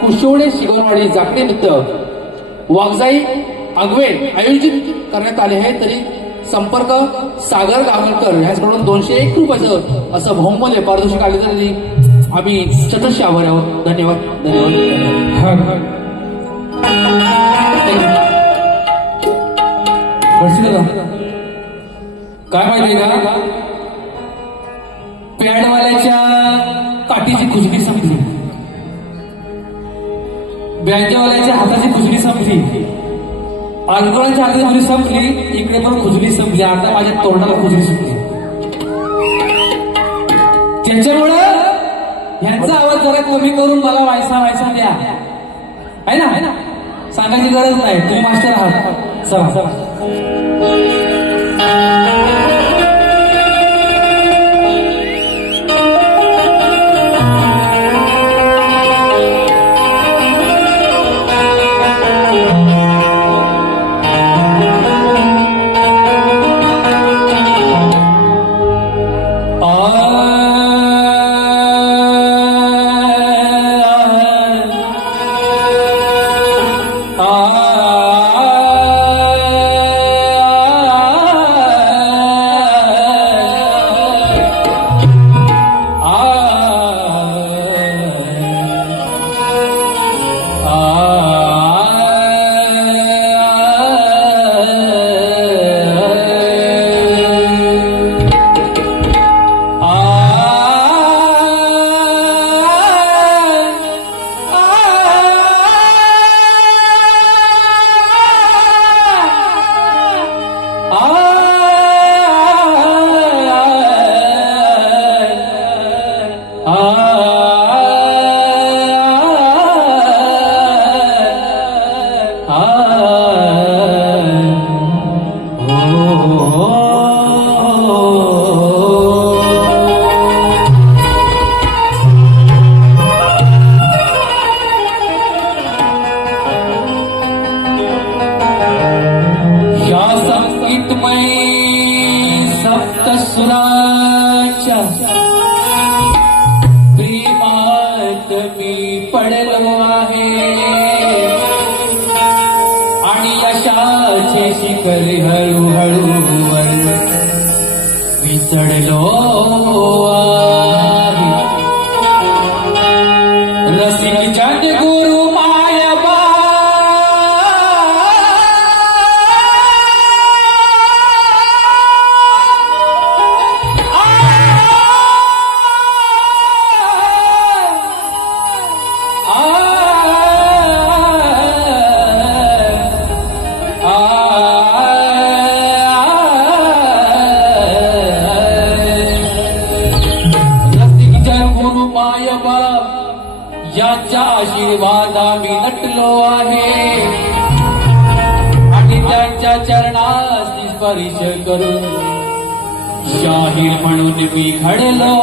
कुशवणे शिगवणवाडी जागतेनिमित्त वाघजाई आगवेन आयोजित करण्यात आले आहे। तरी संपर्क सागर गावकर यांच्याकडून 201 रुपयाचं असं बहुमूल्य पारितोषिक आले तरी आम्ही चतुर्शी आभारी आहोत। धन्यवाद धन्यवाद। काय माहितीये का, पॅडवाल्याच्या काठीची खुजली संपली, बँकेवाल्याच्या हाताची खुजली संपली, आंदोलनाच्या हाताची खुजली संपली, इकडे पण खुजली संपली, आता माझ्या तोंडाला खुजली संपली। त्याच्यामुळं ह्यांचा आवाज जरा कमी करून मला वायसा द्या, आहे ना, सांगायची गरज नाही, तुम्ही मास्टर आहात। चला चला प्रेमात मी पडलो आहे आणि यशाचे शिखर हळूहळू मी चढलो आहे। रसिक चंद गुरु मायबा याच्या आशीर्वादा मी नटलो आहे आणि त्यांच्या चरणास स्पर्श करून शाहीर म्हणून मी घडलो।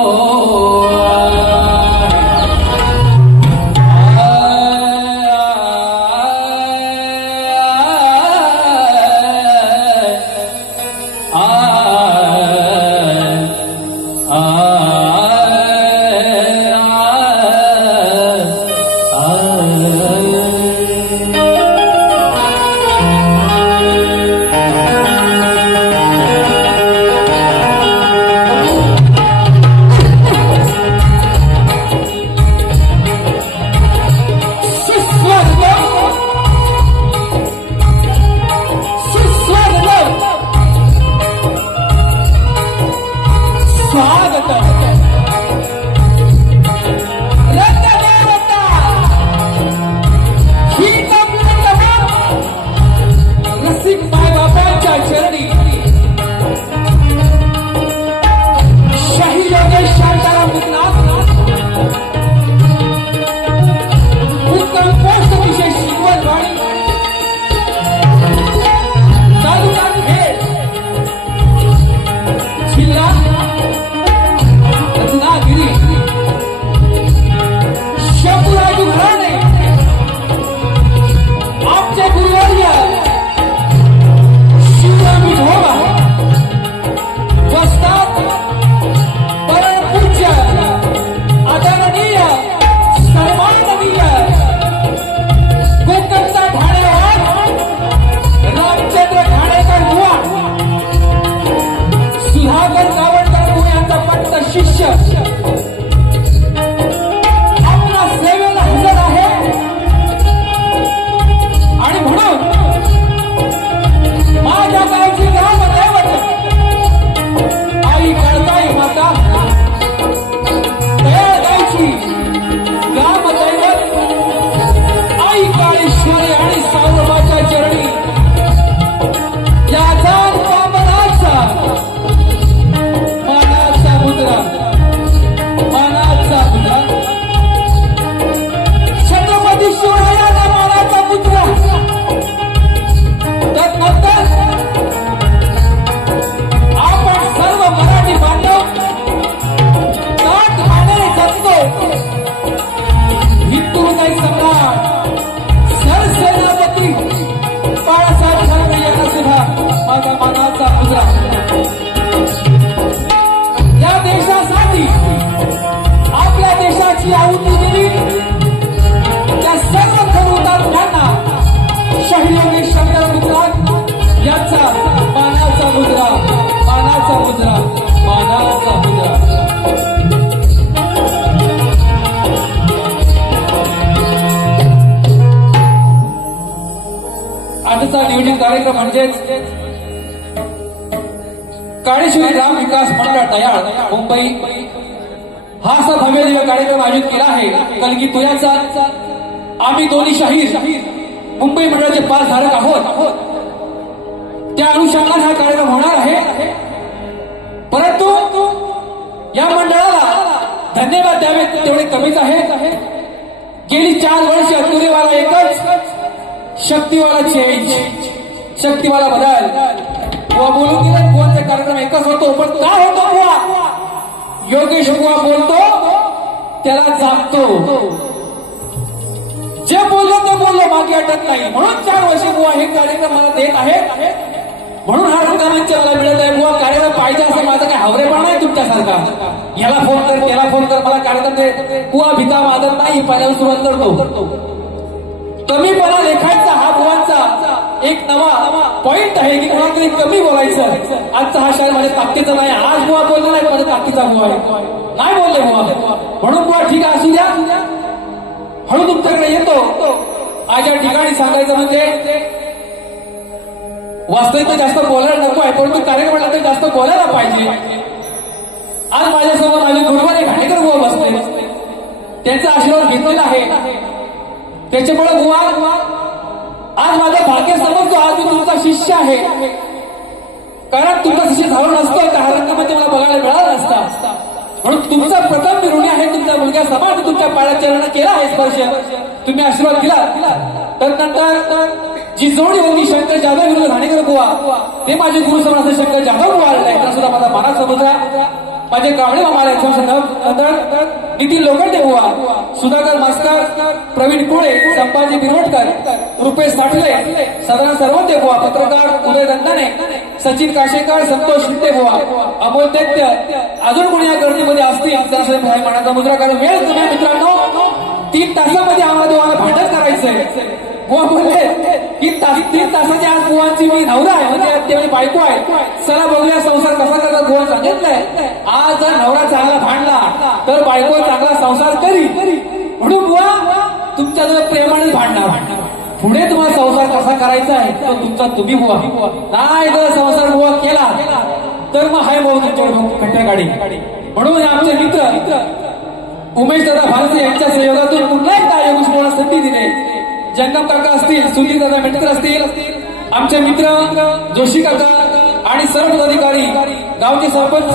आयोजित कार्यक्रम म्हणजेच काळेश्वरी ग्राम विकास मंडळ दयाळ मुंबई हा असा भव्य दिव्य कार्यक्रम आयोजित केला आहे. कलगी तुयाचा आम्ही दोन्ही शाहीर मुंबई मंडळाचे पाच धारक आहोत. त्या अनुषंगाने हा कार्यक्रम होणार आहे. परंतु या मंडळाला धन्यवाद द्यावे तेवढे कमीच आहे. गेली 4 वर्ष तुरेवाला एकच, शक्तीवाला चेंज, शक्तीवाला बदल. बुवा बोलून गेला बुवाचा कार्यक्रम एकच होतो, पण काय होतो बुवा? योगेश बुवा बोलतो त्याला जागतो. जे बोललो ते बोललो, मागे अटक नाही. म्हणून 4 वर्ष बुवा हे कार्यक्रम मला देत आहे. म्हणून हा रंगमंच मला मिळत आहे. बुवा कार्यक्रम पाहिजे असं माझं काही हावरेपणा नाही तुमच्यासारखा. याला फोन कर त्याला फोन कर, मला कार्यक्रम दे. बुवा भीता मादत नाही, पहिल्यावर सुरुवात करतो. कमीपणा लेखायचा हा बुवांचा एक नवा पॉइंट आहे की कोणाला तरी कमी बोलायचं. आजचा हा शायर माझ्या ताकदीचा नाही. आज बुवा बोलला नाही, माझ्या ताकदीचा बुवा आहे. नाही बोलले बुवा. म्हणून बुवा ठीक आहे असू द्या. हळू तुमच्याकडे येतो. आज या ठिकाणी सांगायचं म्हणजे वास्तविक जास्त बोलायला नको आहे, परंतु कार्यक्रमाला तर जास्त बोलायला पाहिजे. आज माझ्यासमोर माझे गुरुवारी घाणेकर बुवा बसले. त्यांचा आशीर्वाद घेतलेला आहे. त्याच्यामुळे बुवा आज माझं भाग्य समजतो, आज मी तुमचा शिष्य आहे. कारण तुमचा शिष्य झालं नसतं त्या रंगामध्ये मला बघायला मिळाला नसता. म्हणून तुमचा प्रथम मी ऋणी आहे. तुमच्या मुलगा समाज तुमच्या पायात चरण केला आहे स्पर्श. तुम्ही आशीर्वाद दिला. तर नंतर जी जोडी होती शंकर जाधव विरुद्ध घाणेकर बुवा, ते माझे गुरु समोर शंकर जाधव बुवा आले. त्यांना सुद्धा माझा माना समुद्रा. माझे गावडे मामाला नंतर नितीन लोखंडे बुवा, सुधाकर मास्तर, प्रवीण कुळे, संभाजी बिरवटकर, रुपेश साठले, सदानंद सरवंते बुवा, पत्रकार उदय दंदाने, सचिन काशेकर, संतोष शिंदे बुवा, अमोल दैत्य, अजून कोणी या गर्दीमध्ये असतील त्यासाठी मानाचा मुद्रा. कारण वेळ तुम्ही मित्रांनो 3 तासामध्ये आम्हाला दोघांना भांडण करायचंय. बुवा बोलले की 3 तासाच्या आज बुवांची मी नवरा आहे, म्हणजे त्यावेळी बायको आहे. चला बघूया संसार कसा करतात. बुवा सांगितलंय आज जर नवरा चांगला भांडला तर बायको चांगला संसार करी. म्हणून बुवा तुमच्याजवळ प्रेमाने भांडणार. पुढे तुम्हाला संसार कसा करायचा आहे तो तुमचा तुम्ही बुवा. नाही जर संसार बुवा केला तर मग हाय भाऊ तुमच्या खट्ट्या गाडी. म्हणून आमचे मित्र उमेश दादा भारती यांच्या सहयोगातून पुन्हा एकदा योगेश संधी दिली. जंगम काका असतील, सुनील दादा मित्र असतील, आमचे मित्र जोशी काका आणि सर्व पदाधिकारी, गावचे सरपंच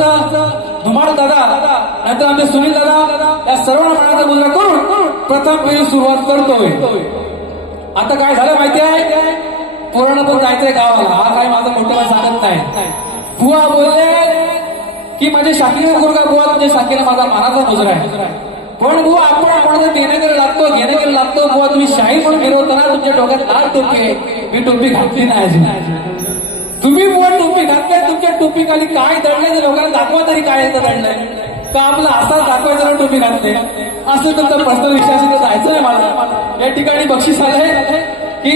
धुमाळ दादा, नंतर आमचे सुनील दादा, या सर्वांना मनाचा मुद्रा करून प्रथम फेरी सुरुवात करतोय. आता काय झालं माहिती आहे? पूर्ण पण जायचंय गावाला. हा काय माझं मोठ्याला सांगत नाही. बुवा बोलले की माझे शाकीर मुलगा बुवा तुझ्या शाकीर माझा मानाचा मुजरा आहे. पण बुवा आपण देणेकडे लागतो. बुवा तुम्ही शाहीर म्हणून फिरवताना तुमच्या डोक्यात लाल टोपी आहे. मी टोपी घातली नाही अजून. तुम्ही बुवा टोपी घातली. तुमच्या टोपी खाली काय दडलंय लोकांना दाखवा तरी काय येतं दडलंय का. आपला असाच दाखवायचा ना टोपी घातले असं तुमचा पर्सनल विषय असेल तर जायचं नाही मला. या ठिकाणी बक्षीस आहे की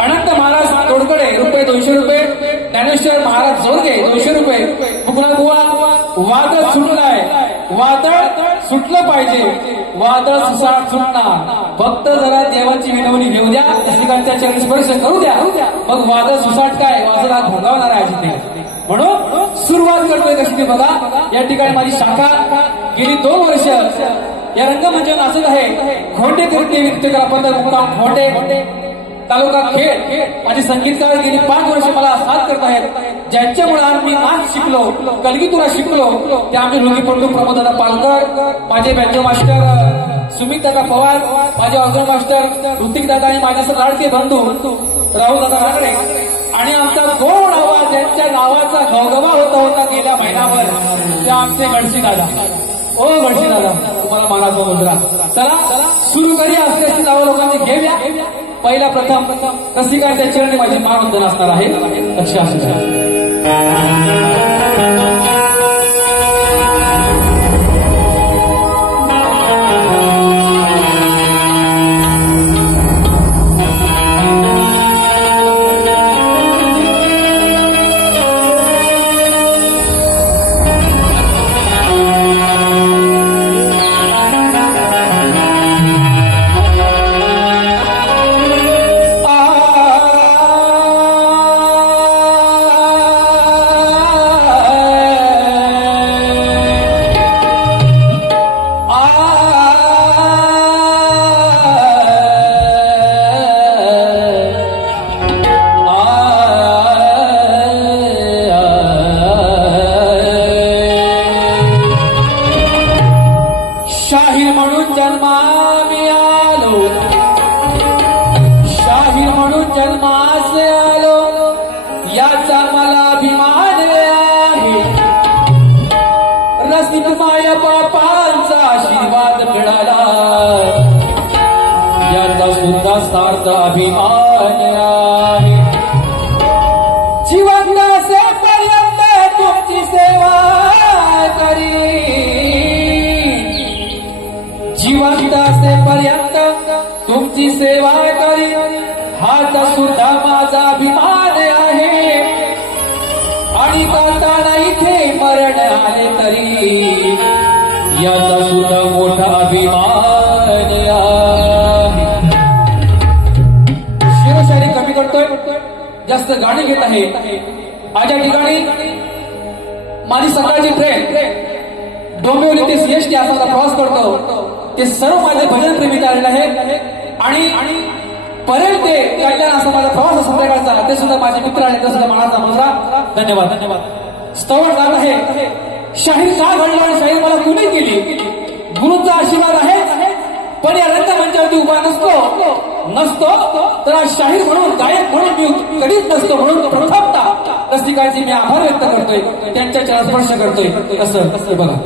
अनंत महाराज तोडकडे ₹200, ज्ञानेश्वर महाराज जोडगे ₹200, मुकुंदा बुवा वादळ सुटलाय, वादळ सुटलं पाहिजे, वादळ सुसाट सुटणार. फक्त जरा देवाची विनवणी घेऊ द्या, रसिकांच्या चरण स्पर्श करू द्या, मग वादळ सुसाट काय वादळ आज भोगावणार आहे. म्हणून सुरुवात करतोय कशी ते बघा. या ठिकाणी माझी शाखा गेली 2 वर्ष या रंगमंचावर नाचत आहे. खोटे करते नृत्यकला पंधर मुक्काम खोटे तालुका खेड. माझे संगीतकार गेली 5 वर्ष मला साथ करत आहेत. ज्यांच्यामुळे आज मी नाच शिकलो, कलगीतुरा शिकलो, ते आमचे रोगी पंडू प्रमोददादा पालकर, माझे बँजो मास्टर सुमित दादा पवार, माझे ऑर्गन मास्टर ऋतिक दादा आणि माझ्या लाडके बंधू राहुल दादा रांगडे आणि आमचा गोड आवाज ज्यांच्या नावाचा गवगवा होता गेल्या महिनाभर ते आमचे गडशी दादा. ओ गडशी दादा तुम्हाला मानाचा मुद्रा. चला सुरू करूया. असल्याची नावं लोकांनी घेऊया. पहिला प्रथम रसिकांच्या चरणी माझी मानवंदन असणार आहे. लक्ष असू द्या. शाहीर म्हणून जन्मास आलो याचा मला अभिमान आहे. रसिक माया बापांचा आशीर्वाद मिळाला याचा सुद्धा सार्थ अभिमान आहे. जिवंत असेपर्यंत तुमची सेवा करी, जिवंत असेपर्यंत तुमची सेवा करी हाच सुद्धा माझा अभिमान आहे. आणि करताना इथे मरण आले तरी याचा सुद्धा मोठा अभिमान आहे. शिवशाही कमी करतोय, जास्त गाणी घेत आहे. आज या ठिकाणी माझी सकाळची ट्रेन डोंबिवली ते सीएसटी असा प्रवास करतो. ते सर्व माझे भजन प्रेमी आलेले आहेत आणि परेल ते कल्याण असा माझा प्रवास असतो संध्याकाळचा. ते सुद्धा माझे मित्र आले, ते सुद्धा मनाचा मुलगा. धन्यवाद धन्यवाद. स्तवन गात आहे शाहीर का घडला आणि शाहीर मला कुणी केली. गुरुचा आशीर्वाद आहे पण या रंगमंचावरती उभा नसतो तर आज शाहीर म्हणून गायक म्हणून मी कधीच नसतो. म्हणून प्रथमतः रसिकांचे मी आभार व्यक्त करतोय, त्यांच्या चरण स्पर्श करतोय. असं बघा.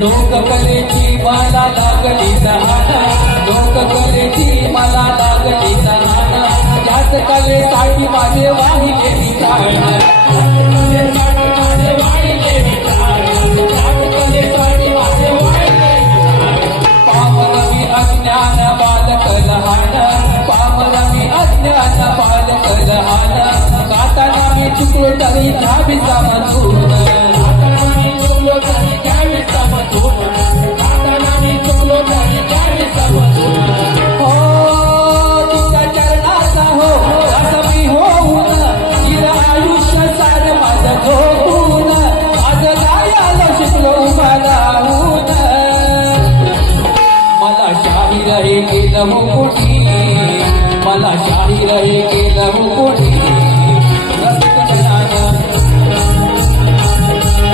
लोककलेची मला लागली तहान, लोककलेची मला लागली तहान, याच कलेसाठी माझे वाहिले विचार, पामरमी अज्ञान बालक लहान, पामरमी अज्ञान बालक लहान, गाताना मी चुकलो तरी घ्यावीचा मजूर, मला शाहीर हे केलं कोणी, रसिक जनानं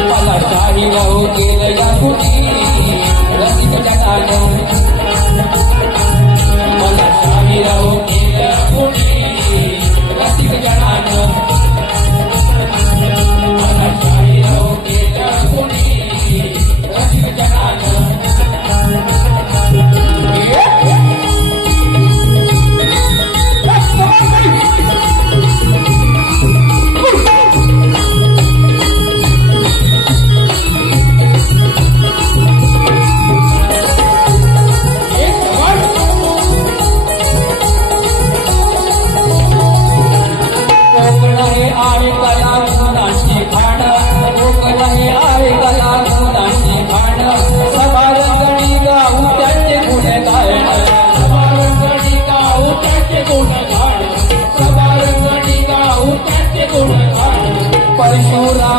मला शाहीर हो केलं या कोणी, रसिक जनानं मला शाहीर हो केलं कोणी, रसिक जनानं मला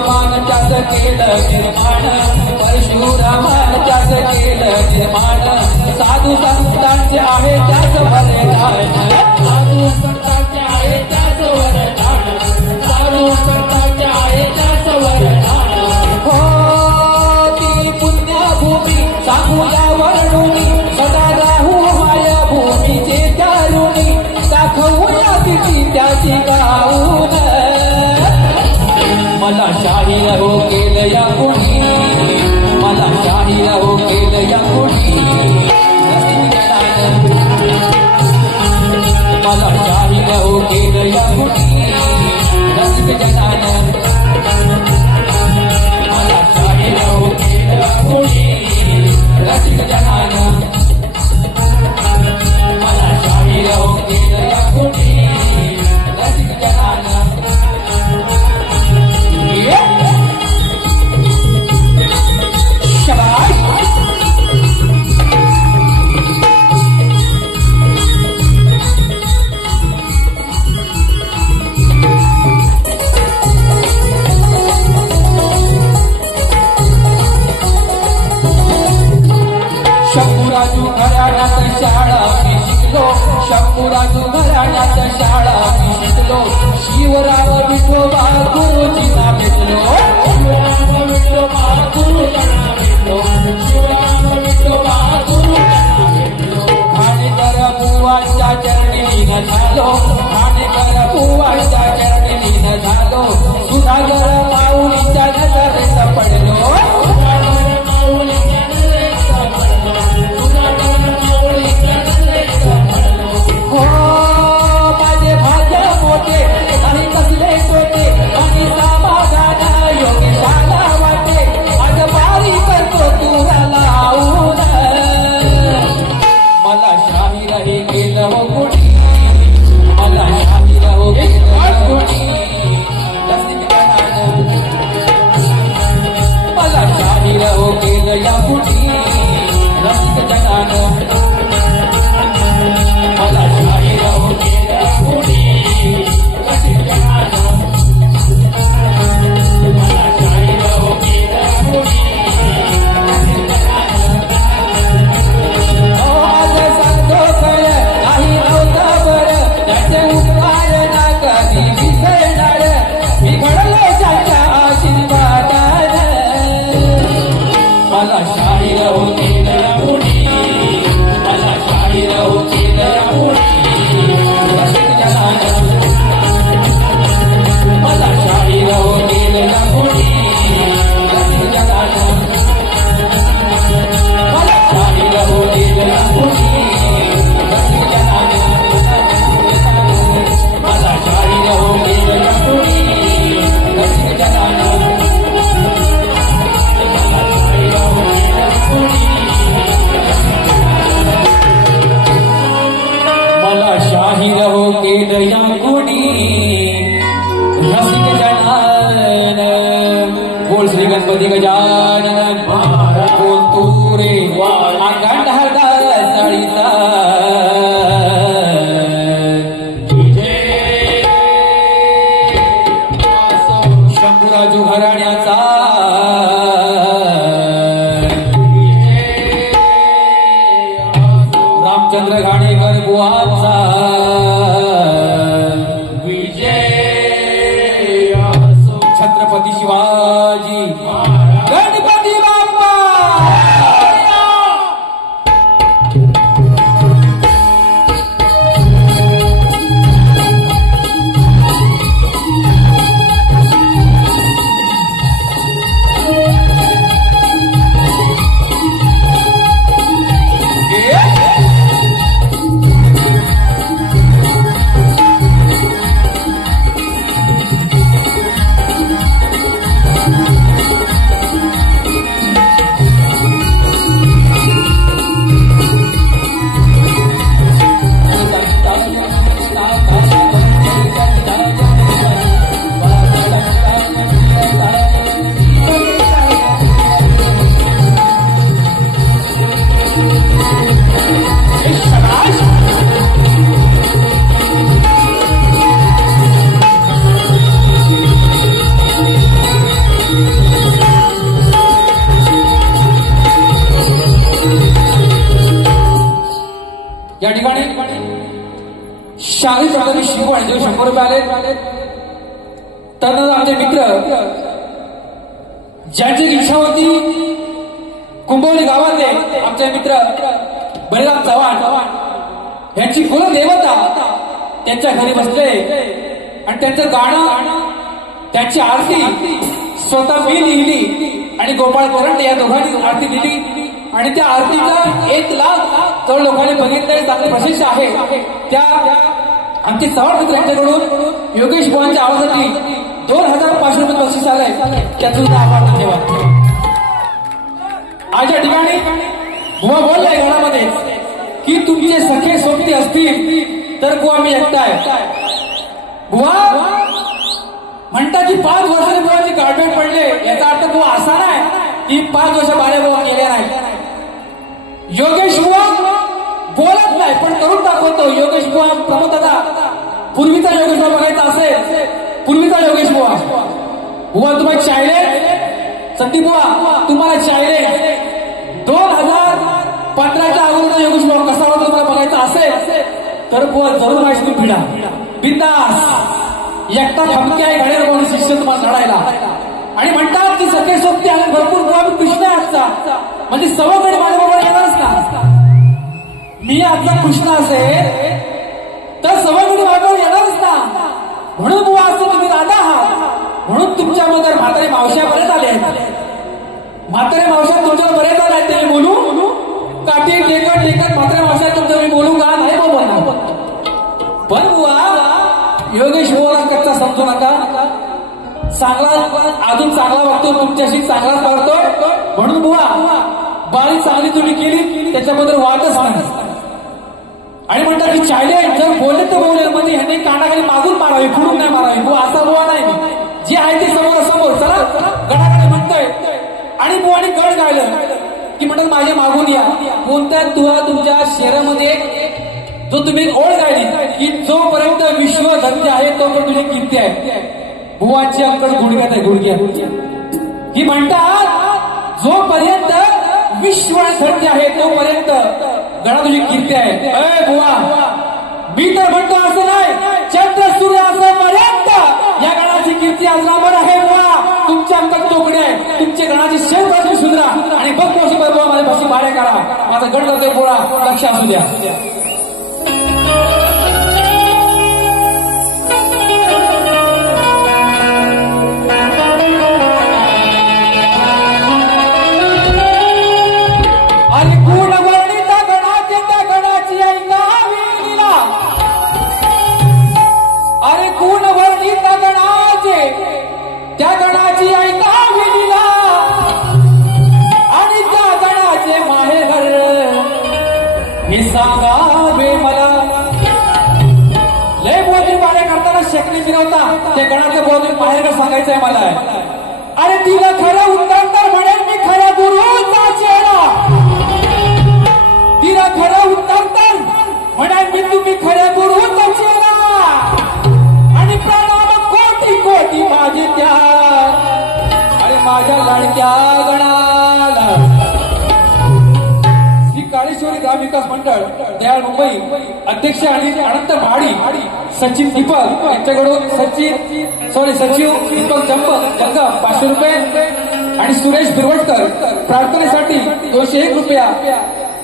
परशुरामांच्याच केलं निर्माण, परशुरामांच्याच केलं निर्माण, साधू संतांचे आहे त्याच वरदान, साधू संतांचे आहे त्याच वरदान, साधू संतांचे आहे त्याच वरदान. हो ती पुण्यभूमी सांगूया वर्णुनी, सदा राहू माया भूमीचे चारुणी, दाखवूया तिची त्याची गाऊन. मला शाहीर हो केलं या कुणी, मला शाहीर हो केलं या कुणी, मला शाहीर हो केलं या कुणी, रसिक जनानं. मला शाहीर हो केलं या कुणी, रसिक जनानं. मला शाहीर हो केलं या कुणी, रसिक जनानं. शंभूराजू घराण्यात शाळा मी शिकलो, शंभूराजू घराण्यात शाळा मी शिकलो, शिवराम विठोबा गुरुजींना भेटलो, शिवराम विठोबा गुरुजींना भेटलो, शिवराम विठोबा गुरुजींना भेटलो. खाणेकर बुवांच्या चरणी न झालो, खाणेकर बुवांच्या चरणी न झालो, सुधागर माऊलीच्या नजरेत पडलो, सुधागर माऊलीच्या नजरेत पडलो. हो माझे भाग्य मोठे नाही कसले छोटे, आणि समाधान योगीशाला वाटे, आज बारी करतो तुला लावून. मला शाहीर हे केलं हो कुणी, मला शाहीर हो केलं कुणी, रसिक जनानं. मला शाहीर हो केलं या कुणी, रसिक जनानं. मला शाहीर हो केलं कुणी, रसिक जनानं. मला शाहीर हो केलं कुणी, रसिक जनानं. आज सांगतो खरं नाही नव्हतं बरं, त्याचे उपकार ना कधी विसरणार, मी घडलो त्याच्या आशीर्वादानं. मला शाहीर हो केलं कुणी, मला शाहीर हो केलं कुणी, रसिक जनानं. मला शाहीर हो केलं कुणी, रसिक जनानं. मला शाहीर हो केलं कुणी, रसिक जनानं. मला शाहीर हो केलं कुणी, रसिक जनानं. मला शाहीर हो केलं या कुणी, रसिक जनानं. बोल श्री गणपती गजानन, बोल तू रे अखंड हरदासळीचा. शंभूराजू घराण्याचा, रामचंद्र घाणेकर बुवांचा विजय, छत्रपती शिवाजी गणपती बाप्पा. शारीरिक शब्दांनी शिकवण जे 100 रुपये आले. त्यानंतर आमचे मित्र ज्यांची इच्छा होती कुंभवली गावातले आमचे मित्र बळीराम चव्हाण यांची कुलदेवता त्यांच्या घरी बसले आणि त्यांचं गाणं त्यांची आरती स्वतः मी लिहिली आणि गोपाळ करंडे या दोघांनी आरती लिहिली आणि त्या आरतीला 1 लाख जवळ लोकांनी बघितले. चांगली प्रशंसा आहे. त्या आमचे चव्हाण मित्र यांच्याकडून योगेश बुवांच्या आवाजासाठी 2500 रुपये बक्षीस आलंय. त्याचा सुद्धा आभार धन्यवाद. आज या ठिकाणी बुवा बोललाय गाण्यामध्ये की तुमचे सखे सोबती असतील तर बुवा मी एकटा आहे. बुवा म्हणतात की 5 वर्षांनी बुवाची गाठभेट पडले याचा अर्थ बुवा असा नाही की 5 वर्ष बाळे बुवा गेले नाही. योगेश बुवा बोलत नाही पण करून दाखवतो. योगेश बुवा प्रमोद दादा पूर्वीचा योगेश बुवा बघायचा असेल पूर्वीचा योगेश बुवा बुवा तुम्हाला चायले संदीप बुवा तुम्हाला चायले 2015च्या अगोदरचा योगेश बुवा कसा होता तुम्हाला बघायचा असेल तर बुवा जरूर माहिती भिडा बिंदास एकटा थमक्या आहे घडेल कोणी शिष्य तुम्हाला लढायला. आणि म्हणतात की सखे सोबती आले भरपूर बुवा मी कृष्ण आजचा म्हणजे सवकडे माझ्या बाबा येणारच ना. मी आजचा कृष्ण असेल तर सवकडे माझ्या येणारच ना. म्हणून बुवा असतो तुम्ही राधा आहात म्हणून तुमच्याबद्दल म्हातारे मावश्या बरेच आले आहेत. म्हातारे मावश्या तुमच्यावर बरेच आले आहेत. ते बोलू काठी टेकत म्हातारे मावश्या तुमचं मी बोलू का नाही बाबा. पण बुवा योगेश बुवाला कच्चा समजू नका. चांगला अजून चांगला वागतो तुमच्याशी चांगलाच वागतोय म्हणून बुवा बाळी चांगली तुम्ही केली त्याच्याबद्दल वाटच नाही. आणि म्हणतात की चायले जर बोलले तर बोलले म्हणजे ह्यांनी कानाखाली मागून मारावी पुढून नाही मारावी. बुवा असा बुवा नाही जे आहे ते समोर चला गडाकडे म्हणतोय. आणि बुवानी गड गायलं की म्हणतात माझ्या मागून या. कोणत्या तुमच्या शहरामध्ये जो तुम्ही ओळ गायली की जोपर्यंत विश्व धन्य आहे तोपर्यंत तुझी कीर्ती आहे. बुवांची अंकड गुडघ्यात आहे गुडघ्या. ही म्हणतात जोपर्यंत विश्व धन्य आहे तोपर्यंत गणा तुझी कीर्ती आहे. अय बुवा मी तर म्हणतो असं नाही चंद्र सूर्य असेपर्यंत या गणाची कीर्ती आजराबर आहे. बुवा तुमच्या अंकात तोकडे आहे तुमच्या गणाची शेवटी सुधरा आणि बघ मोशी बुवा माझ्या पाशी बाहेर काढा. माझा गण करतोय बुवा लक्ष असू द्या. त्या गणाची ऐकावी लीला आणि त्या गणाचे माहेर हे सांगावे मला. लय बोधी बाळे करताना शेकणीची नव्हता त्या गणाचे बोधी माहेर सांगायचंय मला. अरे तिला खरं उत्तर म्हणेल मी खऱ्या गुरुचा चेहरा. तिला खरं उत्तर म्हणेल मी तुम्ही खऱ्या गुरुचा चेहरा. आणि प्रणाम कोटी कोटी माझे त्या आणि माझ्या लाडक्या गणाला. श्री काळेश्वरी ग्राम विकास मंडळ दयाळ मुंबई अध्यक्ष आणि अनंत महाडी सचिन दीपक यांच्याकडून सचिव दीपक जंगम 500 रुपये आणि सुरेश बिरवटकर प्रार्थनेसाठी 201 रुपया.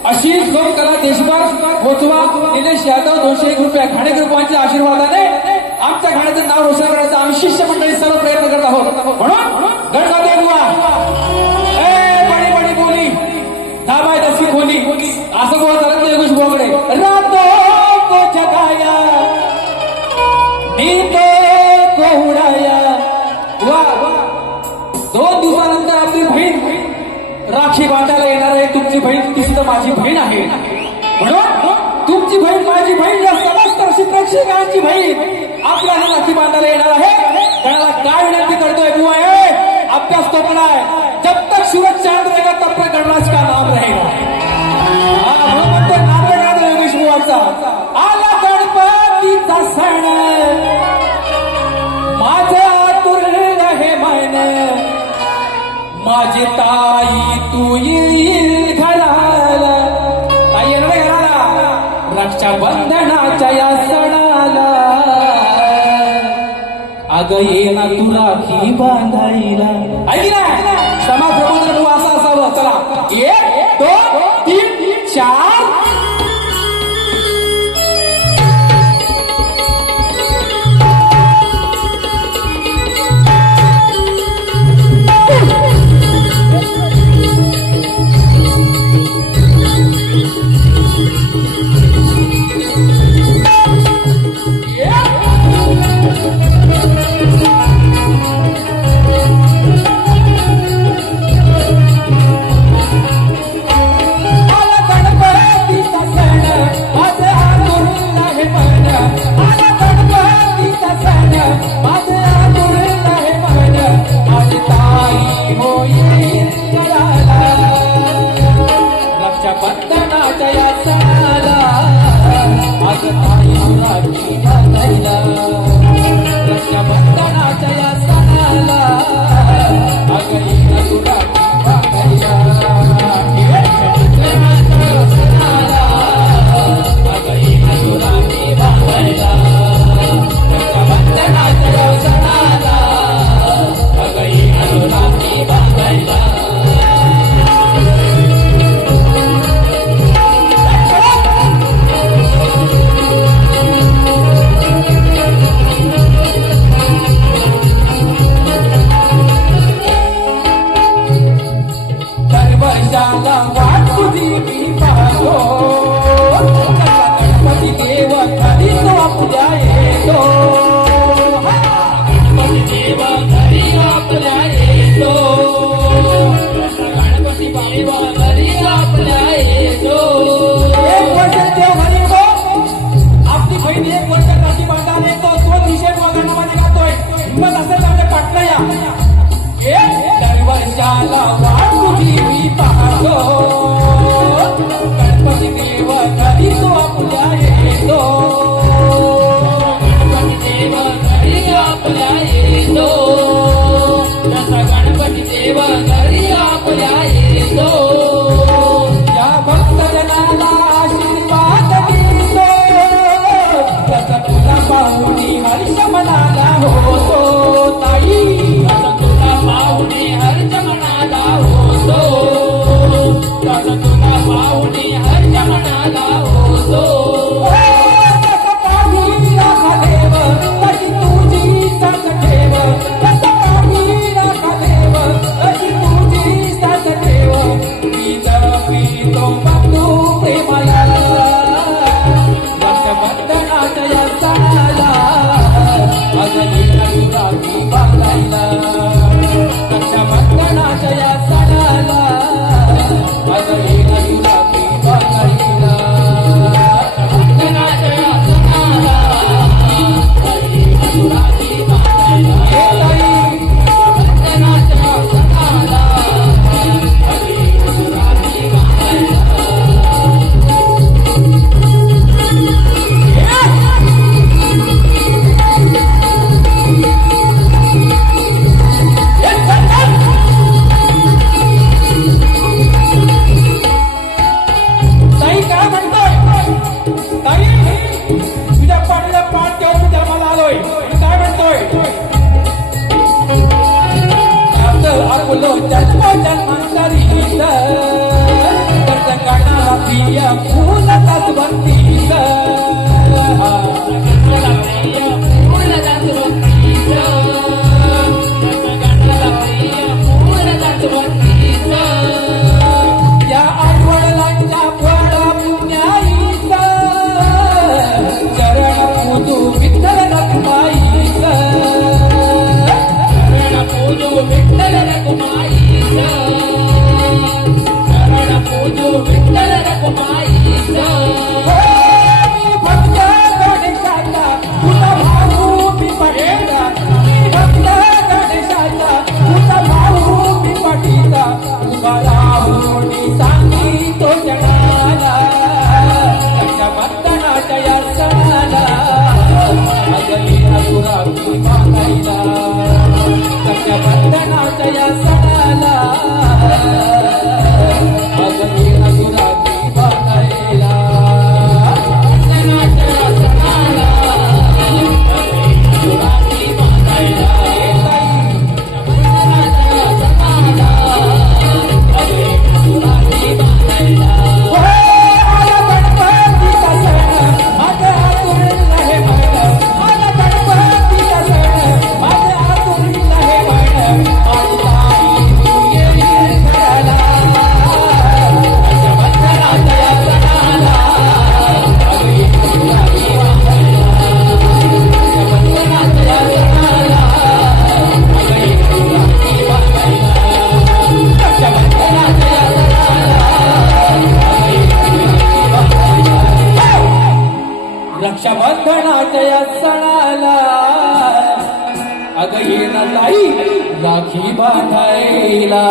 आशिष लोककला देशपाल मोचवा निलेश यादव 201 रुपया. खाणेकर बुवांच्या आशीर्वादाने आमच्या घाण्याचं नाव रोशन करायचं आम्ही शिष्य मंडळी सर्व प्रयत्न करत आहोत. म्हणून गणपती बुवा बडी बडी बोली 10 बाय 10 की खोली असं बोलत चालत नाही. योगेश बुवाकडे रातो को जगाया नीतो को उडाया. वा 2 दिवसानंतर आपली बहीण राखी बांधायला येणार आहे. तुमची बहीण ती सुद्धा माझी बहीण आहे. म्हणून तुमची बहीण माझी बहीण या समस्त रसिक प्रेक्षकांची बहीण आपल्याला राखी बांधायला येणार आहे. त्याला काय विनंती करतोय बुवा अभ्यास तोपला है जब तक सूरज चांद रहेगा तब तक गणराज का नाम रहेगा. म्हणून म्हणतो नाम येणार योगेश बुवाचा. आला गणपतीचा सण माझे आतुर रहे मन. माझी ताई तू येईल घराला. ताई येणार घराला रक्षाबंधनाच्या या सणाला. अग येना तू राखी बांधायला. ऐक ना समाज प्रबोधन असं असावं. चला 1 2 3 4. बंधनाच्या या सणाला अगदी असुरा गेला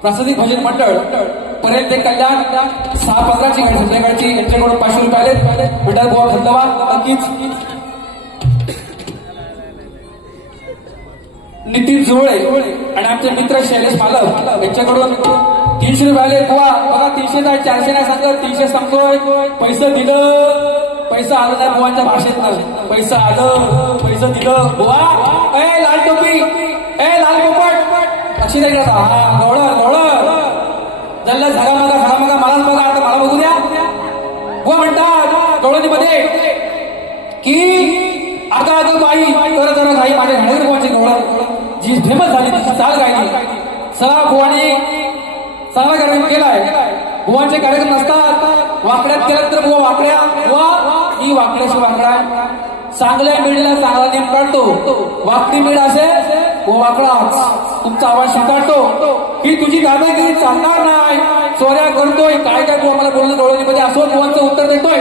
प्रासादिक भजन मंडळ पर्यंत कल्याण 6:15ची गाडी संध्याकाळची यांच्याकडून 500 रुपये आले. विठ्ठल बुवा धन्यवाद. नक्कीच नितीन जुळे आणि आमचे मित्र शैलेश पालक यांच्याकडून 300 रुपये आले. बुवा बघा 300 नाही 400 नाही सांगतो 300 सांगतोय. पैसे दिलं पैसा आलं नाही बुवांच्या भाषेत पैसा आलं पैसे दिलं. बुवा ए लाल टोपी ए लाल पोपट अक्षी नाही का हा गवळं गवळं जल्ला झागा मगा मलाच बघा आता मला बघू द्या. बुवा म्हणतात गवळणीमध्ये की आता बाई जरा काही माझ्या घाणेर बुवाची गवळण जी फेमस झाली ती चाल गायली. चला बुवाने चांगला कार्यक्रम केलाय. बुवांचे कार्यक्रम नसतात वाकड्यात केला तर बुवा वाकड्या बुवा ही वाकड्याशी वाकडा चांगल्या मिळीला चांगला नेम काढतो. वाकडी मिळ असेल वाकडाच तुमचा आवाज शिकाडतो की तुझी दादागिरी चालणार नाही चोऱ्या करतोय काय काय तू आम्हाला बोलणं डोळ्यांमध्ये असो बुवांचं उत्तर देतोय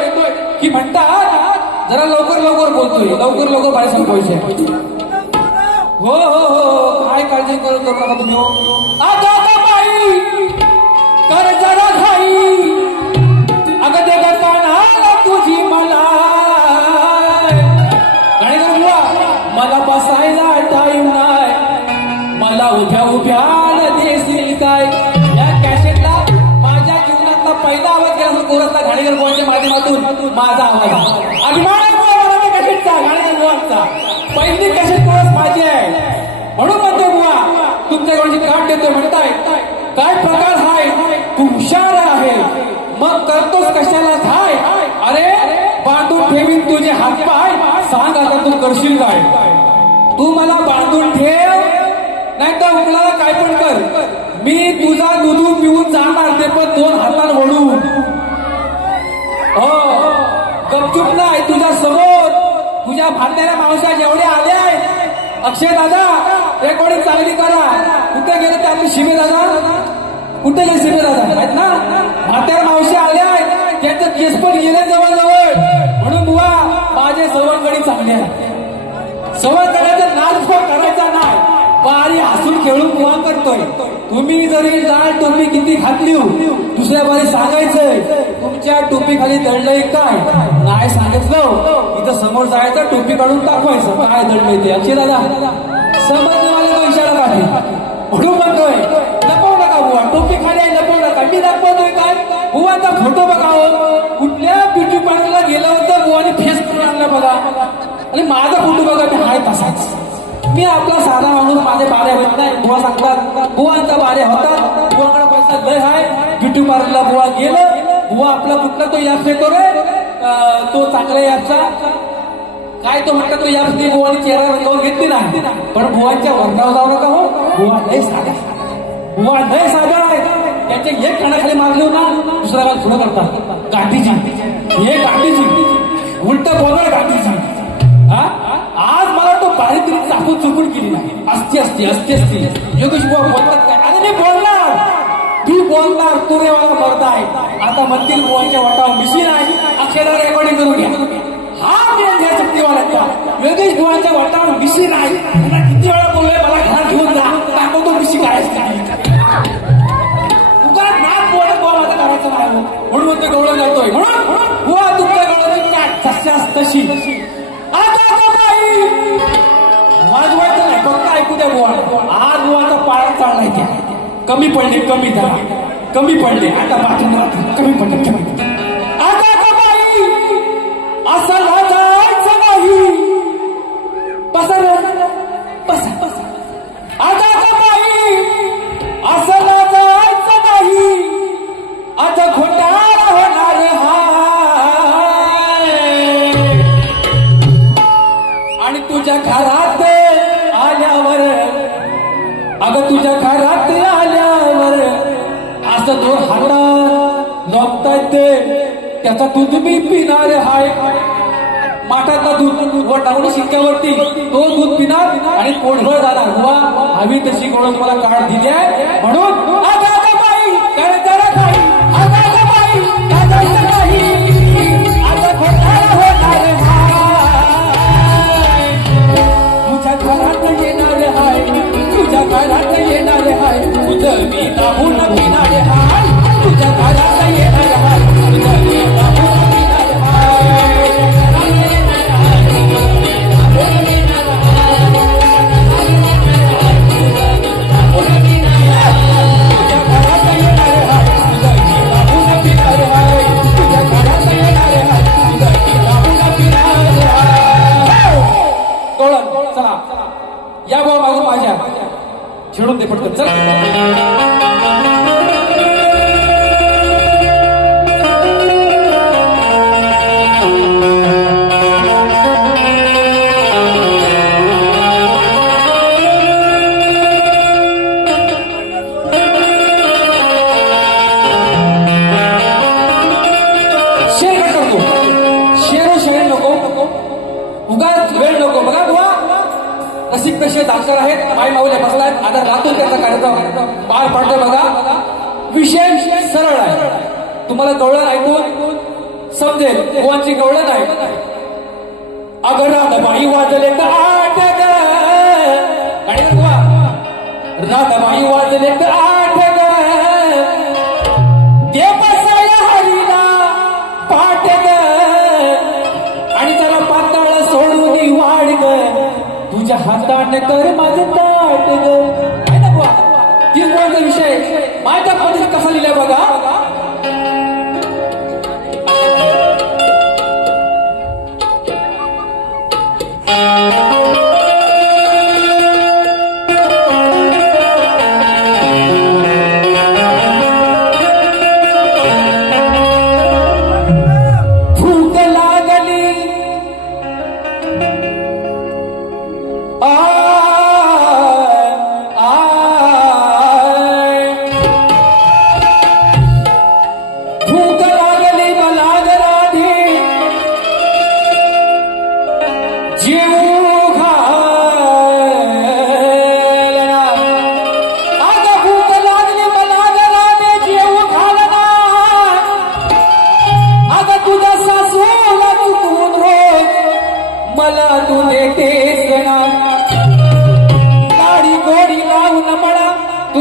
की म्हणतात जरा लवकर लवकर बोलतोय लवकर लवकर बाहेर संपवायचे. हो हो हो काय काळजी करू नका तुम्ही. आता बाई कर जरा घाई अगं ते करताना तुझी मला मला बसायला टाईम नाही मला उभ्या उभ्या देशील काय. या कॅसेटला माझ्या जीवनातला पहिला आवाज केला असं कोरसला घाणेकर बुवांच्या माध्यमातून माझा आवाज अभिमान कॅसेटचा घाणेकर बुवांचा पहिली कॅसेट कोरस माझी आहे म्हणून म्हणतो बुवा तुमच्याकडची काट देतोय म्हणताय काय प्रकार हाय तू हुशार आहे मग करतोस कशाला थाय. अरे बांधून ठेवीन तुझे हातपाय सांग आता तू करशील काय. तू मला बांधून ठेव नाही तर उकळाला काय पण कर मी तुझा दूध पिऊन जाणार ते पण 2 हातात वळून. हो गपचूप नाही तुझ्या समोर तुझ्या भांडणाऱ्या माणसा जेवढे आले आहेत अक्षय दादा रेकॉर्डिंग चांगली करा. कुठे गेले ते आपले शिवे दादा कुठे गेले शिवे दादा आहेत ना म्हाताऱ्या मावशी आल्या आहेत त्यांचं केस पण गेले जवळजवळ म्हणून बुवा माझे सवंगडी चांगले आहे. सवंगड्याचा नाच करायचा नाही बारी हसून खेळून बुवा करतोय. तुम्ही जरी लाल टोपी किती घातली दुसऱ्या बारी सांगायचंय तुमच्या टोपी खाली दडलंय काय नाही सांगितलं इथं समोर जायचं टोपी काढून दाखवायचं काय दडलंय ते. अक्षय दादा समजण्यावाले तो इशारा काढे म्हणून म्हणतोय लपवू नका बुवा टोपी खाली आहे लपवू नका. मी दाखवतोय काय बुवाचा फोटो बघावं कुठल्या ब्युटी पार्लरला गेलं होतं बुवाने फेस करून आणलं बघा आणि माझा फोटो बघा मी हाय तसाच. मी आपला साधा माणूस माझे बारे होत नाही. बुवा सांगतात बुवांचा बारे होतात बुवाकडे पैसा लय हाय ब्युटी पार्लरला बुवा गेलं बुवा आपला कुठला तो याप येतो रे तो चांगला यापचा काय तो म्हणतात तो याप ती बुवानी चेहरा रंगावून घेतली नाही पण बुवांच्या वर्गावर जाऊ नका हो. बुवा लय साधा बुवा लय साधा आहे. त्याचे एक कानाखाली मारले ना दुसरा काल पुढं करतात गाठीची हे गाठीची उलट बोलणार गाठीची. आज मला तो बारीक चाकून चुकून केली नाही असती योगेश बुवा बोलतात काय अरे मी बोलणार तू रे मला मरताय. आता म्हणतील बुवांच्या वाटावर मिशीन आहे अक्षयला रेकॉर्डिंग करून घ्या. हा मी या शक्तीवाला योगेश बुवांच्या वाटावर मिशीन आहे किती वेळा बोललो तशी आता बाई वाजवायचं नाही फक्त ऐकू द्या बुवा आज बुवाचा पाळा चाललाय त्या कमी पडले कमी झाला कमी पडले आता बाथरूम कमी पडले आता बाई असं लाजायचं नाही बसा आता बाई असं लाजायचं नाही आता घोटाळा होणार आणि तुझ्या घरात आल्यावर अगं तुझ्या घरात आल्यावर असं दोन हातात लोकतायत ते त्याचा दूध मी पिणार हाय माठातला दूध वर टाकून शिक्क्यावरती तो दूध पिणार आणि पोटभर जाणार बुवा हवी तशी गोळून मला कार्ड दिली आहे म्हणून आता बाई जरा काही आता बाई लाजायचं नाही आता घोटाळा होणार तुझ्या घरात येणार हाय तुझ्या घरात येणार हाय तुझं मी दाबून पिणार हाय तुझ्या घरात येणार हाय तुझं मी दाबून पिणार हाय चला या बाबा मागून माझ्या छेडून दे पटकन चल रसिक पेशे दाखल आहेत माई माऊल्या बसलायत आता रातून त्याचा कार्यक्रम पार पाडतोय बघा विषय सरळ आहे तुम्हाला गवळण ऐकून समजेल गोवांची गवळण आहे अगं राधाबाई वाजले तर आठ ग राधाबाई वाजले तर आठ ग ते बसाया हरीला पाठ ग आणि त्याला पाताळ सोडून वाढ ग तुझ्या हाताने कर माझं ताट ग आहे ना बुवा तीच बोलचा विषय माझ्या पद्धतीत कसा लिहिलाय बघा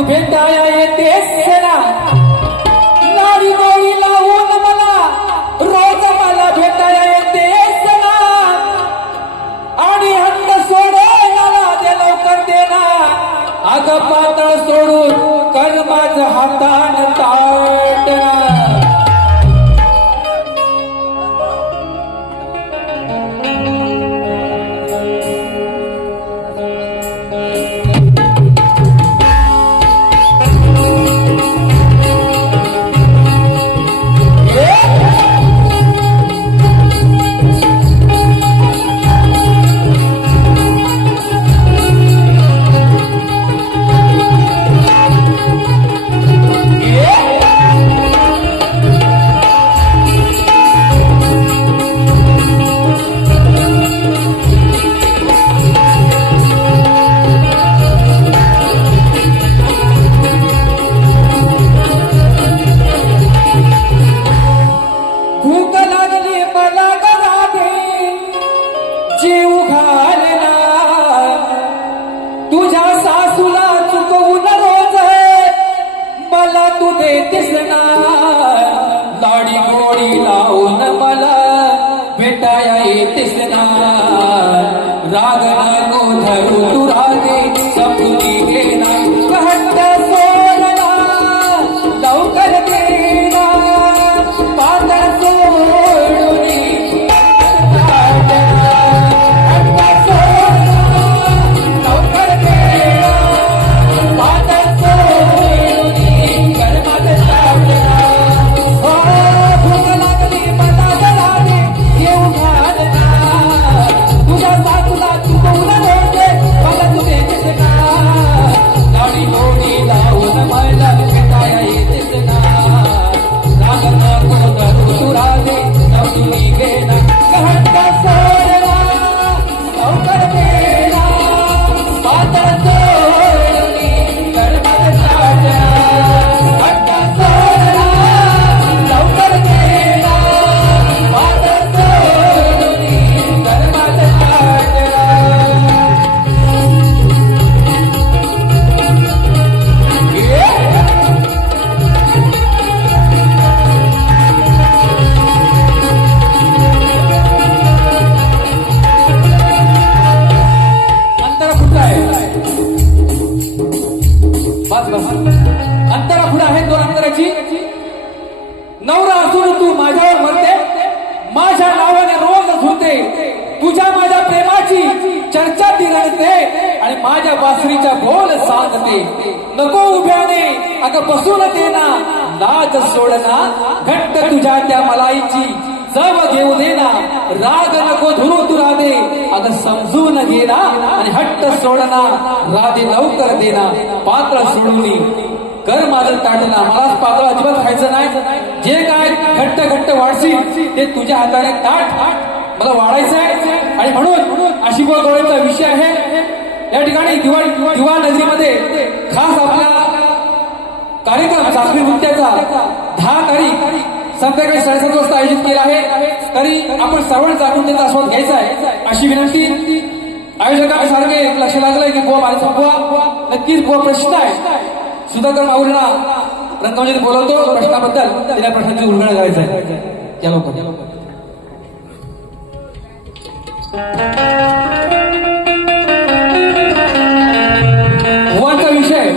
भेटाया येतेस ना लाडी गोळी लावून मला रोज मला भेटाया येतेस ना आणि हट्ट सोडायला दे लवकर दे ना अगं पातळ सोडून कर माझं हातान ताट येतेस ना राग नको धरू तू राधे समजून घे ना हट्ट सोडला लवकर देना पातळ सोडून अंतरा पुढे आहे दोन अंतराची नवरा असून तू माझ्यावर मरते माझ्या नावाने रोज झुरते तुझ्या माझ्या प्रेमाची चर्चा ती रडते आणि माझ्या बासरीच्या बोल सांगते नको उभ्याने अगं बसून देना लाज सोडना घट्ट तुझ्या त्या मलाईची चव घेऊ देना राग नको धुरू तू राधे अगं समजून घेना आणि हट्ट सोडना राधे लवकर देना पातळ सोडून कर माझं ताटना मलाच पातळ अजिबात खायचं नाही जे काय घट्ट घट्ट वाढशील ते तुझ्या हाताने ताट मला वाढायचं आहे आणि म्हणून अशी गोळीचा विषय आहे या ठिकाणी दिवा नगरीमध्ये खास आपला कार्यक्रम सासरी नृत्याचा 10 तारीख संध्याकाळी 7:30 वाजता आयोजित केला आहे तरी आपण सर्वांनी जाणून त्याचा आस्वाद घ्यायचा आहे अशी विनंती आयोजकांसारखे लक्ष लागलंय की बुवा माझा बुवा नक्कीच बुवा प्रश्न आहे सुधाकर माऊलींना रंगमंचात बोलवतो प्रश्नाबद्दल तिला प्रश्नाची उलगडा करायचा आहे त्या लोकांना बुवांचा विषय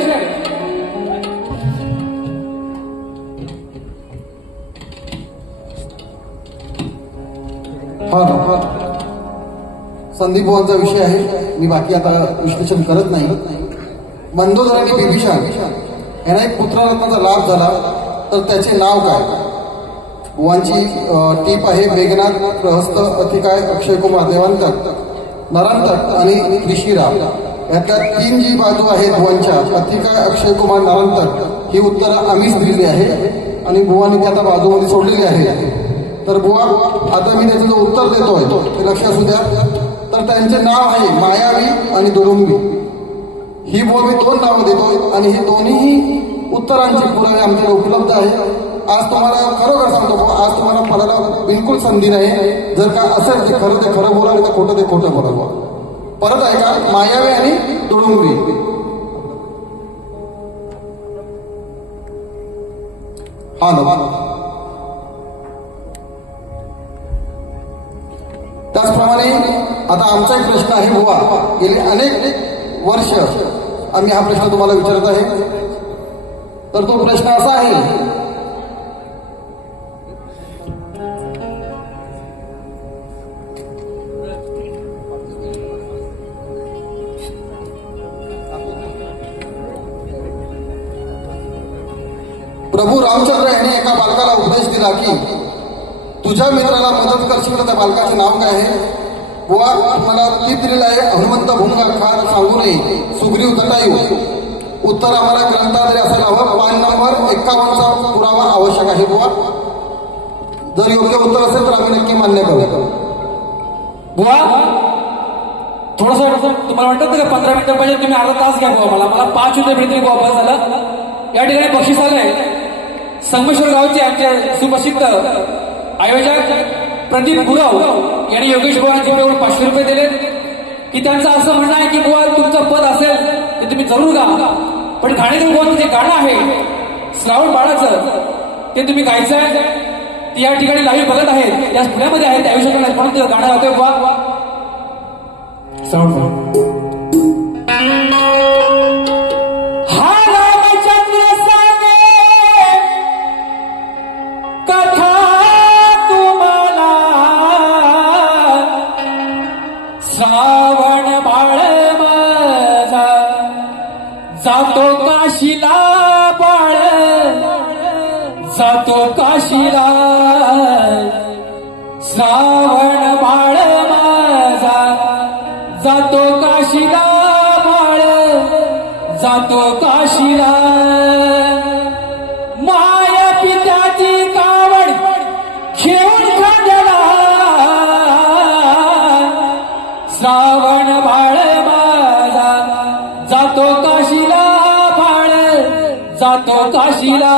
संदीप बुवांचा विषय आहे मी बाकी आता विश्लेषण करत नाही मंदोदर आणि बिभीषण यांना एक पुत्ररत्नाचा लाभ झाला तर त्याचे नाव काय बुवांची टीप आहे मेघनाथ प्रहस्त अतिकाय अक्षय कुमार देवांतर नरांतर आणि ऋषिरा यातल्या 3 जी बाजू आहेत बुवांच्या अतिकाय अक्षय कुमार नरांतर ही उत्तरं आम्हीच दिलेली आहे आणि बुवांनी त्या बाजूमध्ये सोडलेली आहे तर बुवा आता मी त्याचं जो उत्तर देतोय ते लक्षात असू द्या तर त्यांचे नाव आहे मायावी आणि दुडुंबी ही बुवा मी 2 नावं देतोय आणि हे दोन्हीही उत्तरांचे पुरावे आमच्याकडे उपलब्ध आहे आज तुम्हाला खरोखर सांगतो आज तुम्हाला फळाला बिलकुल संधी नाही जर का असेल ते खरं बोला आणि खोटं ते खोटं बोला परत आहे का मायावी आणि दुडुंबी हा ना त्याचप्रमाणे आता आमचा एक प्रश्न आहे बुवा गेले अनेक वर्ष आम्ही हा प्रश्न तुम्हाला विचारत आहे तर तो प्रश्न असा आहे प्रभू रामचंद्र यांनी एका बालकाला उपदेश दिला की तुझ्या मित्राला मदत करशील त्या बालकाचे नाव काय आहे बुवा मला टीप दिलेला आहे हनुमंत भुंगा खार सांगू नये सुग्रीव जटायू उत्तर आम्हाला ग्रंथालय असायला हवं 5 नंबर 51चा पुरावा आवश्यक आहे बुवा जर योग्य उत्तर असेल तर आम्ही नक्की मान्य करू बुवा थोडस तुम्हाला म्हणतात का 15 मिनिटं पाहिजे तुम्ही अर्धा तास घ्या बुवा मला 5 मिनिटं भेटली बुवा बस झालं या ठिकाणी बक्षीस आलंय संगमेश्वर गावचे आमचे सुप्रसिद्ध आयोजक प्रदीप गुरव यांनी योगेश बुवांच्या जिभेवर 500 रुपये दिले की त्यांचं असं म्हणणं आहे की बुवा तुमचं पद असेल ते तुम्ही जरूर गा पण घाणेकर बुवांचं जे गाणं आहे श्रावण बाळाचं ते तुम्ही गायचं आहे ती या ठिकाणी लाईव्ह बघत आहेत, त्या पुण्यामध्ये आहेत, त्या आयुष्याकडे म्हणून ते गाणं गातोय. वा साऊंड हा रामचंद्र सांगे कथा तुम्हाला, श्रावण बाळ माझा जातो काशीला, बाळ जातो काशीला, श्रावण बाळ माझा जातो काशीला, बाळ जातो काशीला. माया पित्याची कावड खेळून खांद्याला, श्रावण बाळ माझा जातो काशीला, बाळ जातो काशीला.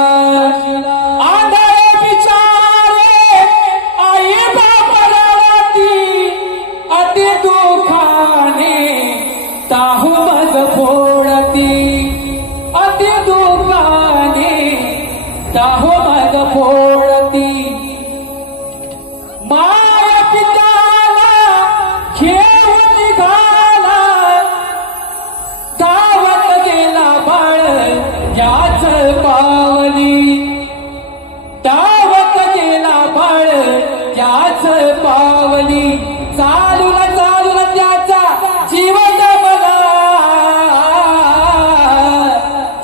आंधळे बिचारे आई बापाला राती अति दुःखाने ताहू मज फोडती, अति दुःखाने ताहू मज फोडती. माया पित्याला घेऊन निघाला, धावत गेला बाळ याच पावली, धावत गेला बाळ याच पावली. चालून चालून त्याचा जीव गमला,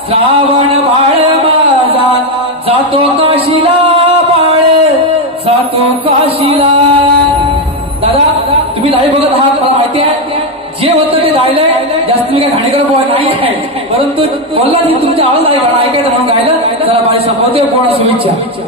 श्रावण बाळ माझा जातो काशीला, बाळ जातो काशीला. दादा तुम्ही दाई बघत आहात, मला माहिती आहे जे होतं ते गायलंय, जास्त मी काय घाणेकर बोल नाही आहे, परंतु बोलला की तुमच्या आवाज आहे गाणं ऐकायचं म्हणून गायलं. जरा माझी संपवते पूर्ण शुभेच्छा.